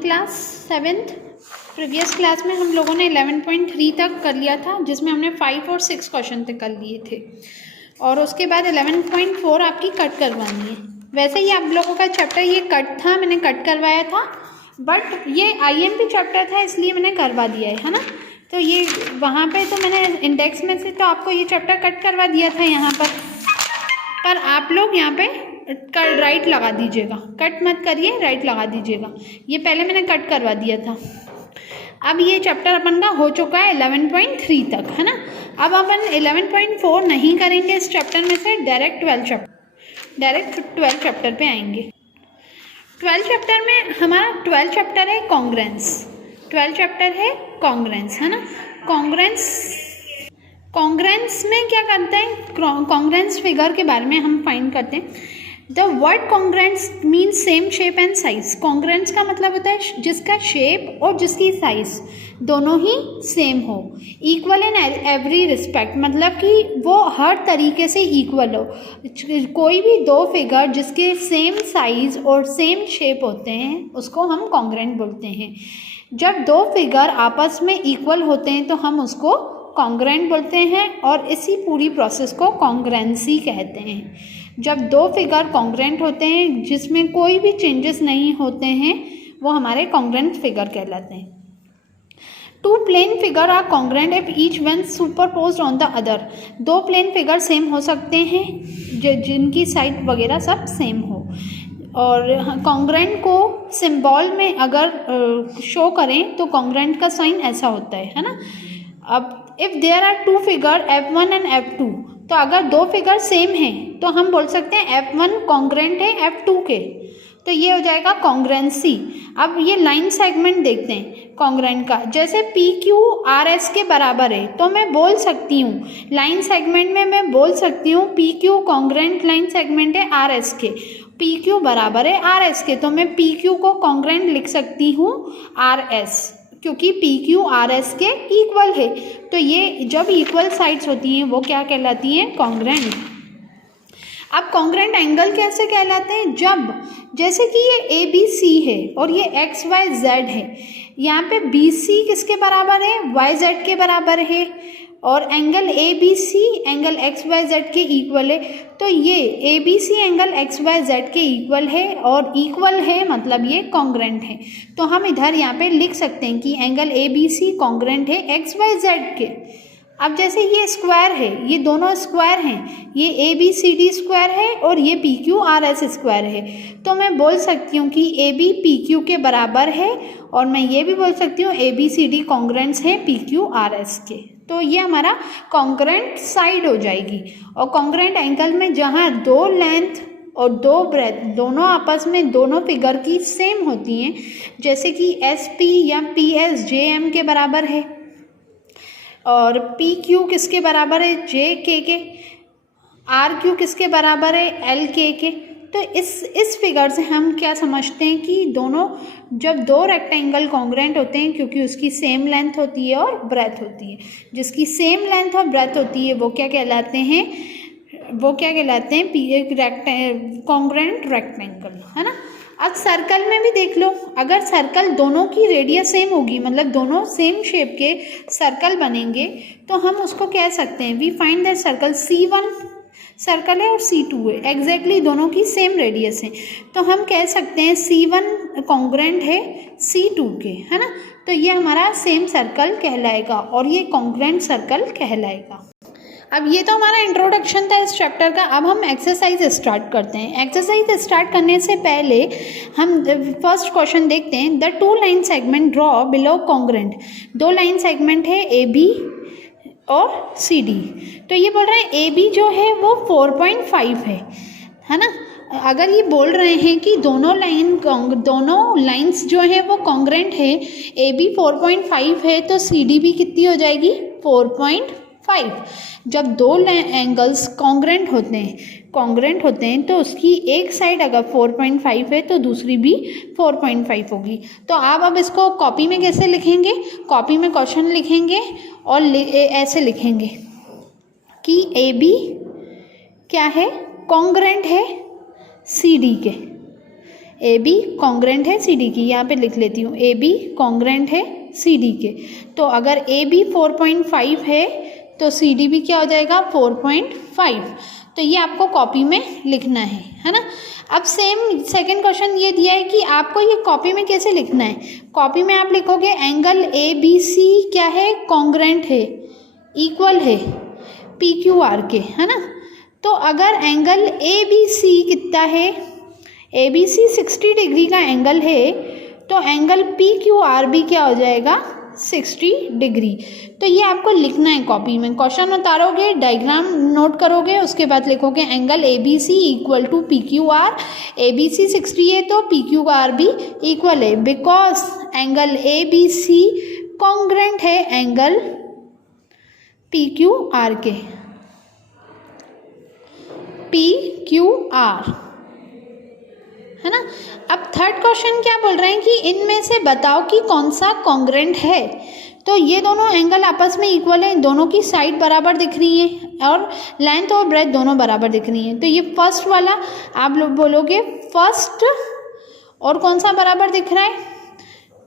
Class 7th previous class में हम लोगों ने 11.3 तक कर लिया था, जिसमें हमने 5 और 6 क्वेश्चन तक कर लिए थे और उसके बाद 11.4 आपकी कट करवानी है। वैसे ही आप लोगों का चैप्टर ये कट था, मैंने कट करवाया था, बट ये IMP चैप्टर था इसलिए मैंने करवा दिया है ना। तो ये वहाँ पे तो मैंने इंडेक्स में से तो आपको ये चैप्टर कट करवा दिया था यहाँ पर आप लोग यहाँ पे राइट लगा दीजिएगा, कट मत करिए, राइट लगा दीजिएगा। ये पहले मैंने कट करवा दिया था। अब ये चैप्टर अपन का हो चुका है 11.3 तक, है ना। अब अपन 11.4 नहीं करेंगे इस चैप्टर में से, डायरेक्ट 12 चैप्टर पे आएंगे। 12 चैप्टर में हमारा 12 चैप्टर है कॉन्ग्रेंस। 12 चैप्टर है कॉन्ग्रेंस, है ना। कॉन्ग्रेंस में क्या करते हैं, कॉन्ग्रेंस फिगर के बारे में हम फाइंड करते हैं। The word congruence means same shape and size. Congruence का मतलब होता है जिसका शेप और जिसकी साइज दोनों ही सेम हो, इक्वल इन एवरी रिस्पेक्ट, मतलब कि वो हर तरीके से इक्वल हो। कोई भी दो फिगर जिसके सेम साइज और सेम शेप होते हैं उसको हम कॉन्ग्रेंट बोलते हैं। जब दो फिगर आपस में इक्वल होते हैं तो हम उसको कॉन्ग्रेंट बोलते हैं और इसी पूरी प्रोसेस को कॉन्ग्रेंसी कहते हैं। जब दो फिगर कॉन्ग्रेंट होते हैं जिसमें कोई भी चेंजेस नहीं होते हैं वो हमारे कॉन्ग्रेंट फिगर कहलाते हैं। Two plane figure are congruent if each one superposed on the other. दो प्लेन फिगर सेम हो सकते हैं जिनकी साइड वगैरह सब सेम हो। और कॉन्ग्रेंट को सिंबल में अगर शो करें तो कॉन्ग्रेंट का साइन ऐसा होता है ना। अब if there are two figure F1 and F2, तो अगर दो फिगर सेम हैं तो हम बोल सकते हैं F1 कॉन्ग्रेंट है F2 के, तो ये हो जाएगा कॉन्ग्रेंसी। अब ये लाइन सेगमेंट देखते हैं कॉन्ग्रेंट का, जैसे PQ RS के बराबर है तो मैं बोल सकती हूँ लाइन सेगमेंट में, मैं बोल सकती हूँ PQ कॉन्ग्रेंट लाइन सेगमेंट है RS के, PQ बराबर है RS के, तो मैं PQ को कॉन्ग्रेंट लिख सकती हूँ RS, क्योंकि PQ RS के इक्वल है। तो ये जब इक्वल साइड्स होती हैं वो क्या कहलाती हैं, कॉन्ग्रेंट। अब कॉन्ग्रेंट एंगल कैसे कहलाते हैं, जब जैसे कि ये ABC है और ये XYZ है, यहाँ पे BC किसके बराबर है, YZ के बराबर है, और एंगल ABC एंगल XYZ के इक्वल है, तो ये ABC एंगल XYZ के इक्वल है और इक्वल है मतलब ये कॉन्ग्रेंट है। तो हम इधर यहाँ पे लिख सकते हैं कि एंगल ABC कॉन्ग्रेंट है XYZ के। अब जैसे ये स्क्वायर है, ये दोनों स्क्वायर हैं, ये ABCD स्क्वायर है और ये PQ RS स्क्वायर है, तो मैं बोल सकती हूँ कि AB PQ के बराबर है और मैं ये भी बोल सकती हूँ ABCD कॉन्ग्रेंट्स हैं PQ RS के। तो ये हमारा कॉन्ग्रेंट साइड हो जाएगी। और कॉन्ग्रेंट एंगल में जहाँ दो लेंथ और दो ब्रेथ दोनों आपस में दोनों फिगर की सेम होती हैं, जैसे कि SP या PS JM के बराबर है और PQ किसके बराबर है, JK के, RQ किसके बराबर है, LK के। तो इस फिगर से हम क्या समझते हैं कि दोनों जब दो रेक्टेंगल कॉन्ग्रेंट होते हैं, क्योंकि उसकी सेम लेंथ होती है और ब्रेथ होती है, जिसकी सेम लेंथ और ब्रेथ होती है वो क्या कहलाते हैं, कॉन्ग्रेंट रेक्टेंगल, है ना। अब सर्कल में भी देख लो, अगर सर्कल दोनों की रेडियस सेम होगी, मतलब दोनों सेम शेप के सर्कल बनेंगे, तो हम उसको कह सकते हैं we find that circle C1 circle है और C2 है, एग्जैक्टली दोनों की सेम रेडियस है, तो हम कह सकते हैं C1 कॉन्ग्रेंट है C2 के, है ना। तो ये हमारा सेम सर्कल कहलाएगा और ये कॉन्ग्रेंट सर्कल कहलाएगा। अब ये तो हमारा इंट्रोडक्शन था इस चैप्टर का। अब हम एक्सरसाइज स्टार्ट करते हैं। एक्सरसाइज स्टार्ट करने से पहले हम फर्स्ट क्वेश्चन देखते हैं। The two line segment draw below congruent. दो लाइन सेगमेंट है AB और CD। तो ये बोल रहे हैं AB जो है वो 4.5 है ना। अगर ये बोल रहे हैं कि दोनों लाइंस जो है वो कॉन्ग्रेंट है, AB 4.5 है तो CD भी कितनी हो जाएगी, 4.5। जब दो एंगल्स कॉन्ग्रेंट होते हैं तो उसकी एक साइड अगर 4.5 है तो दूसरी भी 4.5 होगी। तो आप अब इसको कॉपी में कैसे लिखेंगे, कॉपी में क्वेश्चन लिखेंगे और ऐसे लिखेंगे कि AB क्या है, कॉन्ग्रेंट है CD के, ए बी कॉन्ग्रेंट है सी डी की, यहाँ पे लिख लेती हूँ ए बी कॉन्ग्रेंट है सी डी के। तो अगर ए बी 4.5 है तो सी डी भी क्या हो जाएगा 4.5। तो ये आपको कॉपी में लिखना है ना। अब सेम सेकंड क्वेश्चन ये दिया है कि आपको ये कॉपी में कैसे लिखना है। कॉपी में आप लिखोगे एंगल ए बी सी क्या है कॉन्ग्रेंट है, इक्वल है पी क्यू आर के, है ना। तो अगर एंगल ए बी सी कितना है, ए बी सी 60 डिग्री का एंगल है, तो एंगल पी क्यू आर भी क्या हो जाएगा 60 डिग्री। तो ये आपको लिखना है कॉपी में। क्वेश्चन उतारोगे, डायग्राम नोट करोगे, उसके बाद लिखोगे angle A B C equal to P Q R. A B C 60 है तो पी क्यू आर भी इक्वल है, because angle A B C congruent है एंगल पी क्यू आर के, पी क्यू आर, है ना। अब थर्ड क्वेश्चन क्या बोल रहे हैं कि इनमें से बताओ कि कौन सा कॉन्ग्रेंट है। तो ये दोनों एंगल आपस में इक्वल है, दोनों की साइड बराबर दिख रही है और लेंथ और ब्रेथ दोनों बराबर दिख रही हैं। तो ये फर्स्ट वाला आप लोग बोलोगे फर्स्ट, और कौन सा बराबर दिख रहा है,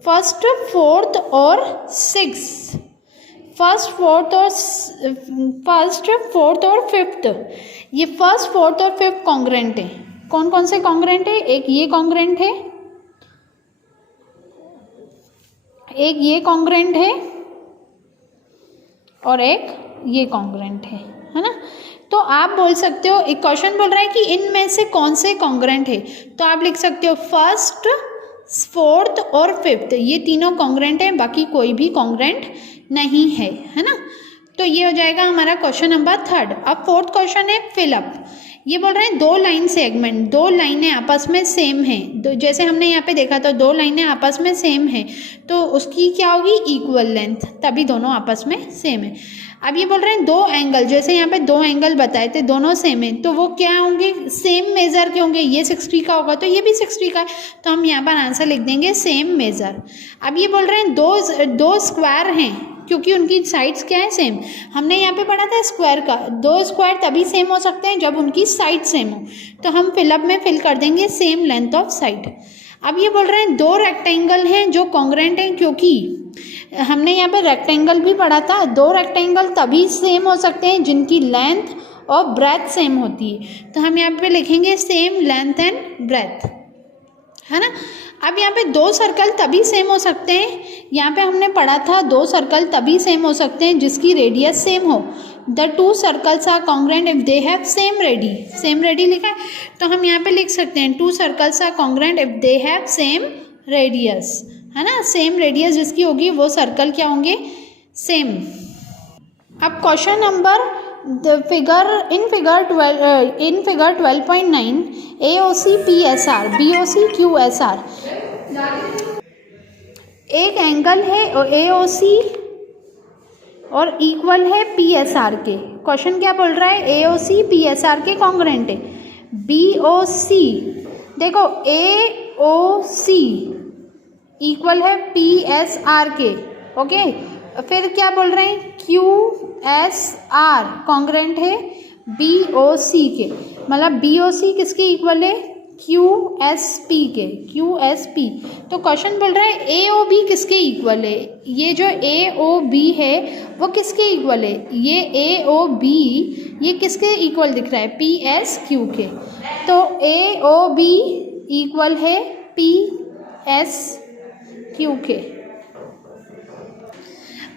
फर्स्ट फोर्थ और सिक्स, फर्स्ट फोर्थ और फिफ्थ। ये फर्स्ट फोर्थ और फिफ्थ कॉन्ग्रेंट है। कौन कौन से कॉन्ग्रेंट है, एक ये कॉन्ग्रेंट है, एक ये कॉन्ग्रेंट है और एक ये कॉन्ग्रेंट है ना। तो आप बोल सकते हो, एक क्वेश्चन बोल रहा है कि इनमें से कौन से कॉन्ग्रेंट है, तो आप लिख सकते हो फर्स्ट फोर्थ और फिफ्थ, ये तीनों कॉन्ग्रेंट है, बाकी कोई भी कॉन्ग्रेंट नहीं है ना। तो ये हो जाएगा हमारा क्वेश्चन नंबर थर्ड। अब फोर्थ क्वेश्चन है फिलअप। ये बोल रहे हैं दो लाइन सेगमेंट, दो लाइनें आपस में सेम हैं, जैसे हमने यहाँ पे देखा तो दो लाइनें आपस में सेम हैं, तो उसकी क्या होगी इक्वल लेंथ, तभी दोनों आपस में सेम है। अब ये बोल रहे हैं दो एंगल, जैसे यहाँ पे दो एंगल बताए थे दोनों सेम है, तो वो क्या होंगे सेम मेज़र के होंगे। ये 60 का होगा तो ये भी 60 का है, तो हम यहाँ पर आंसर लिख देंगे सेम मेज़र। अब ये बोल रहे हैं दो स्क्वायर हैं, क्योंकि उनकी साइड्स क्या है सेम। हमने यहाँ पे पढ़ा था स्क्वायर का, दो स्क्वायर तभी सेम हो सकते हैं जब उनकी साइड सेम हो, तो हम फिलअप में फिल कर देंगे सेम लेंथ ऑफ साइड। अब ये बोल रहे हैं दो रेक्टेंगल हैं जो कॉन्ग्रेंट हैं, क्योंकि हमने यहाँ पे रेक्टेंगल भी पढ़ा था, दो रेक्टेंगल तभी सेम हो सकते हैं जिनकी लेंथ और ब्रेथ सेम होती है, तो हम यहाँ पे लिखेंगे सेम लेंथ एंड ब्रेथ, है ना। अब यहाँ पे दो सर्कल तभी सेम हो सकते हैं, यहाँ पे हमने पढ़ा था दो सर्कल तभी सेम हो सकते हैं जिसकी रेडियस सेम हो। The two circles are congruent if they have same radii, same radii लिखा है तो हम यहाँ पे लिख सकते हैं two circles are congruent if they have same radius, है ना। सेम रेडियस जिसकी होगी वो सर्कल क्या होंगे सेम। अब question number in figure 12.9 AOC PSR BOC QSR, एक एंगल है AOC और इक्वल है PSR के। क्वेश्चन क्या बोल रहा है AOC PSR के कॉन्ग्रेंट है। BOC देखो AOC इक्वल है PSR के, ओके। फिर क्या बोल रहे हैं QSR कॉन्ग्रेंट है BOC के, मतलब BOC किसके इक्वल है QSP के, QSP। तो क्वेश्चन बोल रहा है AOB किसके इक्वल है, ये जो AOB है वो किसके इक्वल है, ये AOB ये किसके इक्वल दिख रहा है PSQ के, तो AOB इक्वल है PSQ के।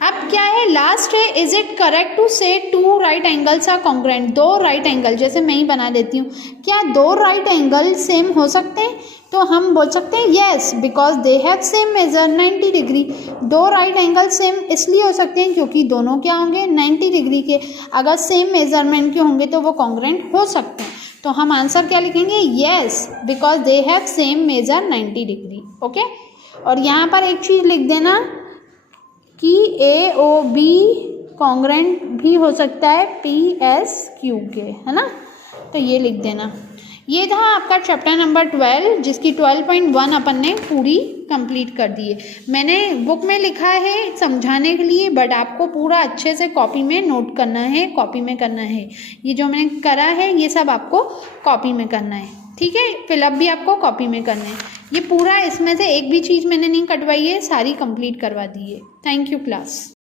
अब क्या है लास्ट है, is it correct to say two right angles are congruent, दो राइट एंगल, जैसे मैं ही बना देती हूँ, क्या दो राइट एंगल सेम हो सकते हैं, तो हम बोल सकते हैं yes because they have same measure 90 degree. दो राइट एंगल सेम इसलिए हो सकते हैं क्योंकि दोनों क्या होंगे 90 डिग्री के, अगर सेम मेजरमेंट के होंगे तो वो कॉन्ग्रेंट हो सकते हैं। तो हम आंसर क्या लिखेंगे yes because they have same measure 90 degree, okay. और यहाँ पर एक चीज़ लिख देना कि AOB कॉन्ग्रेंट भी हो सकता है PSQ के, है ना, तो ये लिख देना। ये था आपका चैप्टर नंबर 12 जिसकी 12.1 अपन ने पूरी कंप्लीट कर दी है। मैंने बुक में लिखा है समझाने के लिए, बट आपको पूरा अच्छे से कॉपी में नोट करना है, कॉपी में करना है। ये जो मैंने करा है ये सब आपको कॉपी में करना है। ठीक है, फिलअप भी आपको कॉपी में करना है। ये पूरा इसमें से एक भी चीज़ मैंने नहीं कटवाई है, सारी कंप्लीट करवा दी है। Thank you class.